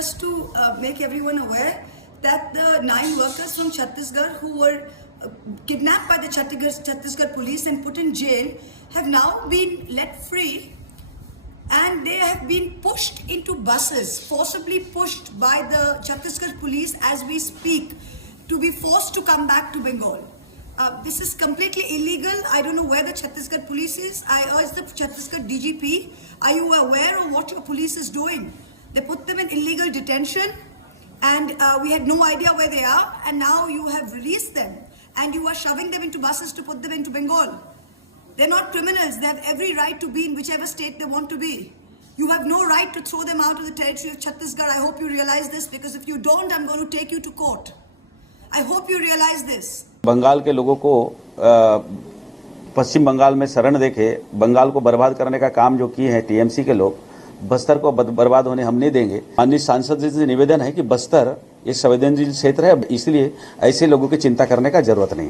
Just to make everyone aware that the 9 workers from Chhattisgarh who were kidnapped by the Chhattisgarh police and put in jail have now been let free, and they have been pushed into buses, forcibly pushed by the Chhattisgarh police as we speak, to be forced to come back to Bengal. This is completely illegal. I don't know where the Chhattisgarh police is. I urge the Chhattisgarh DGP, are you aware of what your police is doing? They put them in illegal detention, and we had no idea where they are, and now you have released them and you are shoving them into buses to put them into Bengal. They're not criminals. They have every right to be in whichever state they want to be. You have no right to throw them out of the territory of Chhattisgarh. I hope you realize this, because if you don't, I'm going to take you to court. I hope you realize this. Bengal के लोगों को पश्चिम बंगाल में शरण देके बंगाल को बर्बाद करने का काम जो किए हैं टीएमसी के लोग, बस्तर को बर्बाद होने हम नहीं देंगे। माननीय सांसद जी से निवेदन है कि बस्तर ये संवेदनशील क्षेत्र है, इसलिए ऐसे लोगों की चिंता करने का जरूरत नहीं।